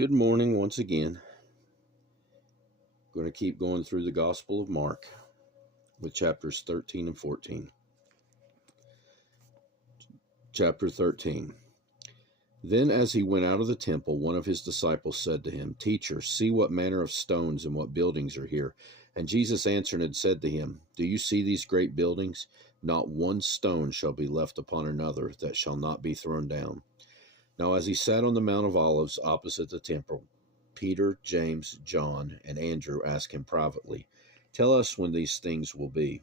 Good morning once again. Going to keep going through the Gospel of Mark with chapters 13 and 14. Chapter 13. Then as he went out of the temple, one of his disciples said to him, Teacher, see what manner of stones and what buildings are here. And Jesus answered and said to him, Do you see these great buildings? Not one stone shall be left upon another that shall not be thrown down. Now as he sat on the Mount of Olives opposite the temple, Peter, James, John, and Andrew asked him privately, Tell us when these things will be,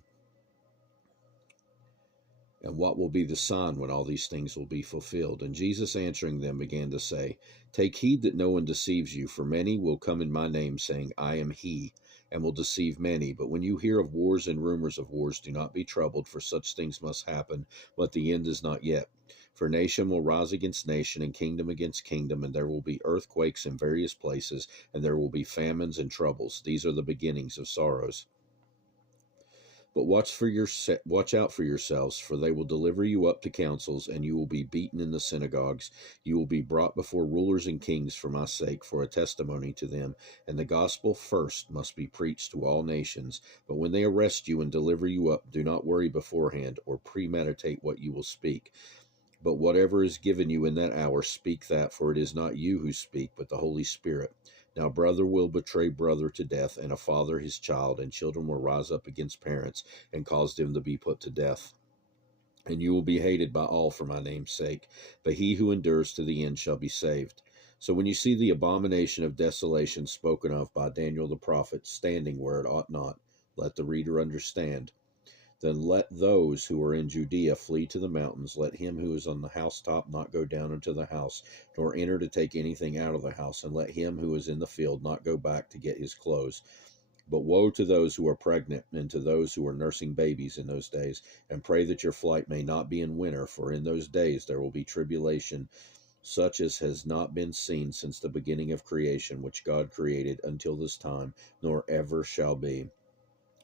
and what will be the sign when all these things will be fulfilled? And Jesus answering them began to say, Take heed that no one deceives you, for many will come in my name, saying, I am he, and will deceive many. But when you hear of wars and rumors of wars, do not be troubled, for such things must happen, but the end is not yet. For nation will rise against nation, and kingdom against kingdom, and there will be earthquakes in various places, and there will be famines and troubles. These are the beginnings of sorrows. But watch out for yourselves, for they will deliver you up to councils, and you will be beaten in the synagogues. You will be brought before rulers and kings for my sake, for a testimony to them. And the gospel first must be preached to all nations. But when they arrest you and deliver you up, do not worry beforehand or premeditate what you will speak. But whatever is given you in that hour, speak that, for it is not you who speak, but the Holy Spirit. Now brother will betray brother to death, and a father his child, and children will rise up against parents, and cause them to be put to death. And you will be hated by all for my name's sake, but he who endures to the end shall be saved. So when you see the abomination of desolation spoken of by Daniel the prophet standing where it ought not, let the reader understand. Then let those who are in Judea flee to the mountains. Let him who is on the housetop not go down into the house, nor enter to take anything out of the house. And let him who is in the field not go back to get his clothes. But woe to those who are pregnant, and to those who are nursing babies in those days. And pray that your flight may not be in winter, for in those days there will be tribulation, such as has not been seen since the beginning of creation, which God created until this time, nor ever shall be.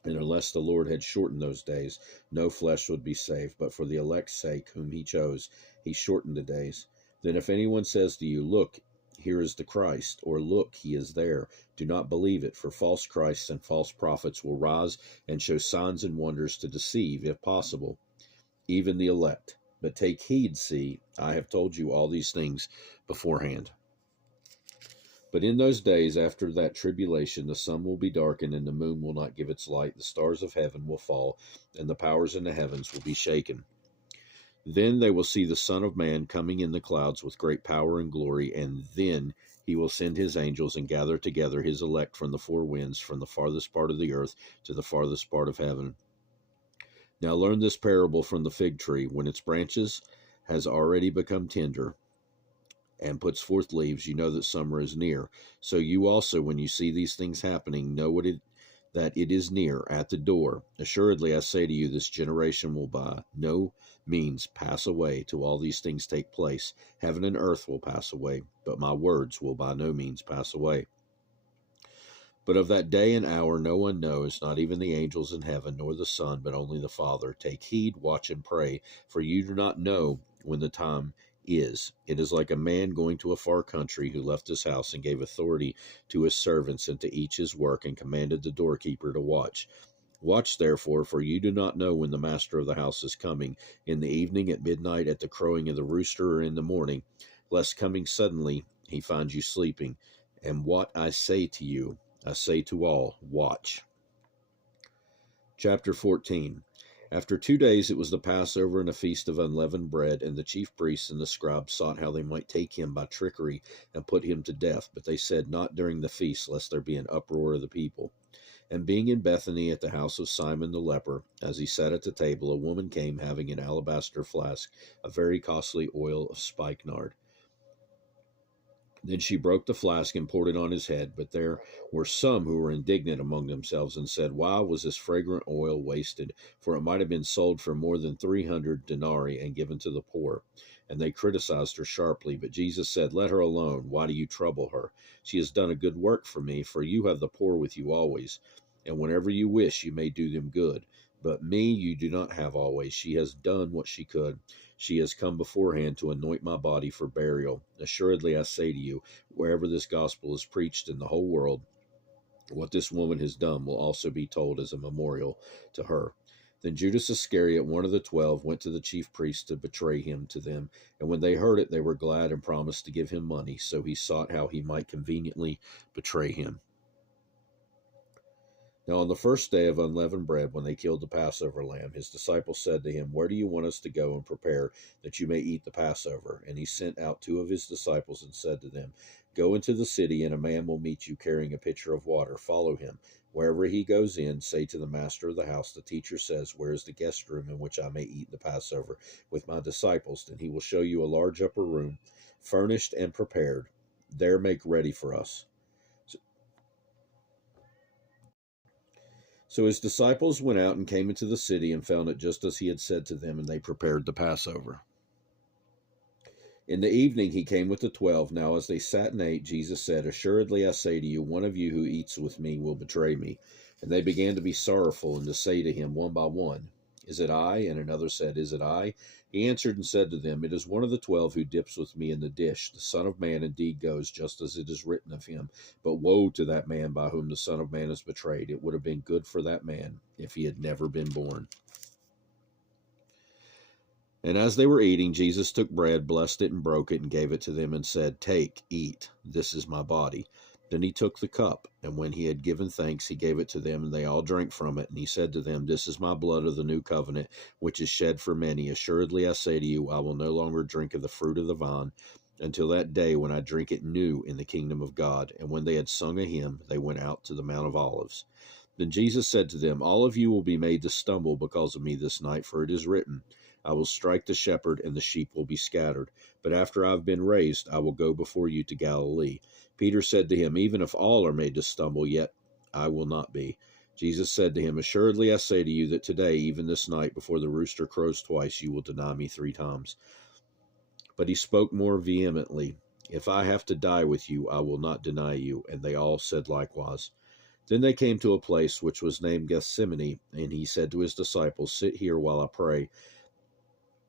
And unless the Lord had shortened those days, no flesh would be saved. But for the elect's sake, whom he chose, he shortened the days. Then if anyone says to you, Look, here is the Christ, or Look, he is there, do not believe it, for false Christs and false prophets will rise and show signs and wonders to deceive, if possible, even the elect. But take heed, see, I have told you all these things beforehand. But in those days after that tribulation, the sun will be darkened, and the moon will not give its light. The stars of heaven will fall, and the powers in the heavens will be shaken. Then they will see the Son of Man coming in the clouds with great power and glory, and then he will send his angels and gather together his elect from the four winds, from the farthest part of the earth to the farthest part of heaven. Now learn this parable from the fig tree. When its branches has already become tender, and puts forth leaves, you know that summer is near. So you also, when you see these things happening, know that it is near, at the door. Assuredly, I say to you, this generation will by no means pass away till all these things take place. Heaven and earth will pass away, but my words will by no means pass away. But of that day and hour no one knows, not even the angels in heaven, nor the Son, but only the Father. Take heed, watch and pray, for you do not know when the time is. It is like a man going to a far country, who left his house and gave authority to his servants and to each his work, and commanded the doorkeeper to watch. Watch therefore, for you do not know when the master of the house is coming, in the evening, at midnight, at the crowing of the rooster, or in the morning, lest coming suddenly he find you sleeping. And what I say to you, I say to all, watch. Chapter 14. After 2 days it was the Passover and a feast of unleavened bread, and the chief priests and the scribes sought how they might take him by trickery and put him to death. But they said, Not during the feast, lest there be an uproar of the people. And being in Bethany at the house of Simon the leper, as he sat at the table, a woman came having an alabaster flask, a very costly oil of spikenard. Then she broke the flask and poured it on his head. But there were some who were indignant among themselves and said, Why was this fragrant oil wasted? For it might have been sold for more than 300 denarii and given to the poor. And they criticized her sharply. But Jesus said, Let her alone. Why do you trouble her? She has done a good work for me, for you have the poor with you always, and whenever you wish you may do them good. But me you do not have always. She has done what she could. She has come beforehand to anoint my body for burial. Assuredly, I say to you, wherever this gospel is preached in the whole world, what this woman has done will also be told as a memorial to her." Then Judas Iscariot, one of the 12, went to the chief priests to betray him to them. And when they heard it, they were glad and promised to give him money. So he sought how he might conveniently betray him. Now on the first day of unleavened bread, when they killed the Passover lamb, his disciples said to him, "Where do you want us to go and prepare that you may eat the Passover?" And he sent out 2 of his disciples and said to them, "Go into the city, and a man will meet you carrying a pitcher of water. Follow him. Wherever he goes in, say to the master of the house, 'The teacher says, where is the guest room in which I may eat the Passover with my disciples?' Then he will show you a large upper room, furnished and prepared. There make ready for us." So his disciples went out and came into the city and found it just as he had said to them, and they prepared the Passover. In the evening he came with the 12. Now as they sat and ate, Jesus said, "Assuredly I say to you, one of you who eats with me will betray me." And they began to be sorrowful and to say to him one by one, "Is it I?" And another said, "Is it I?" He answered and said to them, "It is one of the 12 who dips with me in the dish. The Son of Man indeed goes just as it is written of him. But woe to that man by whom the Son of Man is betrayed. It would have been good for that man if he had never been born." And as they were eating, Jesus took bread, blessed it, and broke it, and gave it to them, and said, "Take, eat, this is my body." Then he took the cup, and when he had given thanks, he gave it to them, and they all drank from it. And he said to them, "This is my blood of the new covenant, which is shed for many. Assuredly I say to you, I will no longer drink of the fruit of the vine until that day when I drink it new in the kingdom of God." And when they had sung a hymn, they went out to the Mount of Olives. Then Jesus said to them, "All of you will be made to stumble because of me this night, for it is written, I will strike the shepherd, and the sheep will be scattered. But after I have been raised, I will go before you to Galilee." Peter said to him, "Even if all are made to stumble, yet I will not be." Jesus said to him, "Assuredly I say to you that today, even this night, before the rooster crows twice, you will deny me 3 times. But he spoke more vehemently, "If I have to die with you, I will not deny you." And they all said likewise. Then they came to a place which was named Gethsemane, and he said to his disciples, "Sit here while I pray."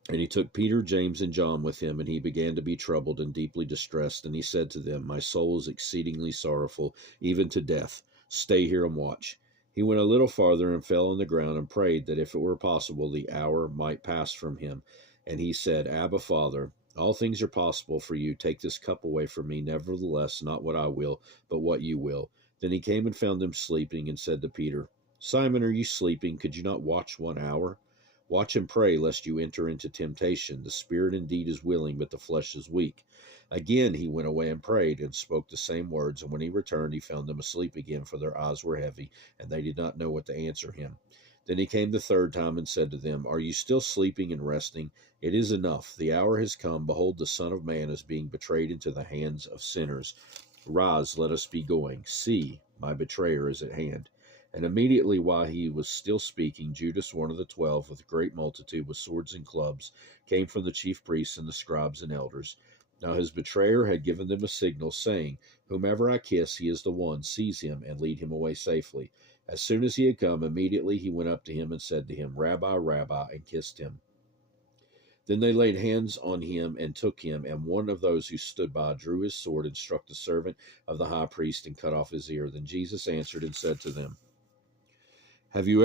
And he took Peter, James, and John with him, and he began to be troubled and deeply distressed. And he said to them, "My soul is exceedingly sorrowful, even to death. Stay here and watch." He went a little farther and fell on the ground and prayed that if it were possible, the hour might pass from him. And he said, "Abba, Father, all things are possible for you. Take this cup away from me. Nevertheless, not what I will, but what you will." Then he came and found them sleeping and said to Peter, "Simon, are you sleeping? Could you not watch 1 hour? Watch and pray, lest you enter into temptation. The spirit indeed is willing, but the flesh is weak." Again he went away and prayed, and spoke the same words. And when he returned, he found them asleep again, for their eyes were heavy, and they did not know what to answer him. Then he came the 3rd time and said to them, "Are you still sleeping and resting? It is enough. The hour has come. Behold, the Son of Man is being betrayed into the hands of sinners. Rise, let us be going. See, my betrayer is at hand." And immediately while he was still speaking, Judas, one of the 12, with a great multitude with swords and clubs, came from the chief priests and the scribes and elders. Now his betrayer had given them a signal, saying, "Whomever I kiss, he is the one. Seize him and lead him away safely." As soon as he had come, immediately he went up to him and said to him, "Rabbi, Rabbi," and kissed him. Then they laid hands on him and took him, and one of those who stood by drew his sword and struck the servant of the high priest and cut off his ear. Then Jesus answered and said to them, Have you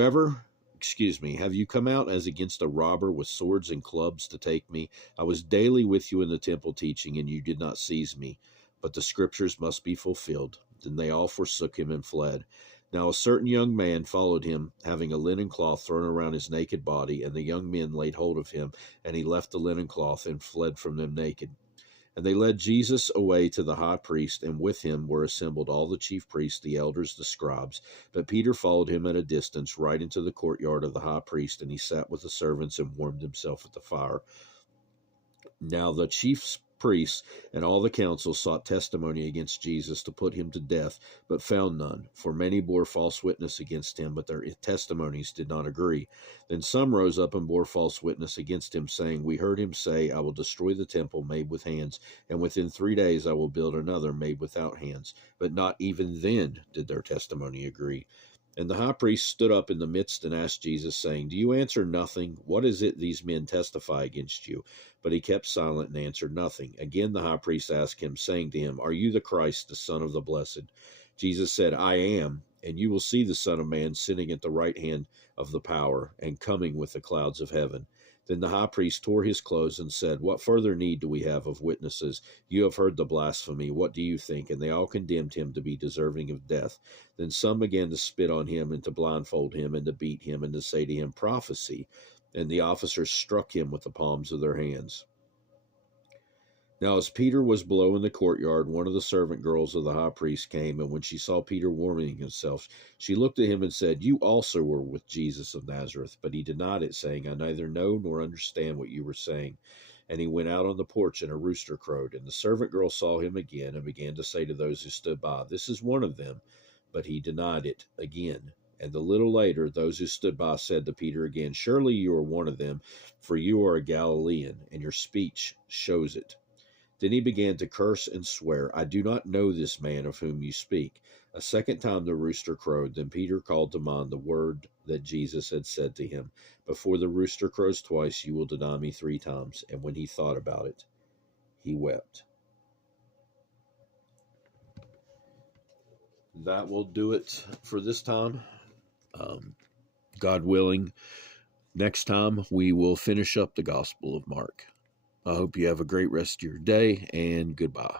come out as against a robber with swords and clubs to take me? I was daily with you in the temple teaching, and you did not seize me. But the scriptures must be fulfilled." Then they all forsook him and fled. Now a certain young man followed him, having a linen cloth thrown around his naked body, and the young men laid hold of him, and he left the linen cloth and fled from them naked. And they led Jesus away to the high priest, and with him were assembled all the chief priests, the elders, the scribes. But Peter followed him at a distance, right into the courtyard of the high priest, and he sat with the servants and warmed himself at the fire. Now the chief priests and all the council sought testimony against Jesus to put him to death, but found none. For many bore false witness against him, but their testimonies did not agree. Then some rose up and bore false witness against him, saying, "We heard him say, I will destroy the temple made with hands, and within 3 days I will build another made without hands." But not even then did their testimony agree. And the high priest stood up in the midst and asked Jesus, saying, Do you answer nothing? What is it these men testify against you? But he kept silent and answered nothing. Again the high priest asked him, saying to him, Are you the Christ, the Son of the Blessed? Jesus said, I am, and you will see the Son of Man sitting at the right hand of the power, and coming with the clouds of heaven. Then the high priest tore his clothes and said, What further need do we have of witnesses? You have heard the blasphemy. What do you think? And they all condemned him to be deserving of death. Then some began to spit on him and to blindfold him and to beat him and to say to him, Prophecy. And the officers struck him with the palms of their hands. Now as Peter was below in the courtyard, one of the servant girls of the high priest came, and when she saw Peter warming himself, she looked at him and said, You also were with Jesus of Nazareth. But he denied it, saying, I neither know nor understand what you were saying. And he went out on the porch, and a rooster crowed. And the servant girl saw him again, and began to say to those who stood by, This is one of them. But he denied it again. And a little later, those who stood by said to Peter again, Surely you are one of them, for you are a Galilean, and your speech shows it. Then he began to curse and swear, I do not know this man of whom you speak. A second time the rooster crowed. Then Peter called to mind the word that Jesus had said to him, Before the rooster crows twice, you will deny me 3 times. And when he thought about it, he wept. That will do it for this time. God willing, next time we will finish up the Gospel of Mark. I hope you have a great rest of your day, and goodbye.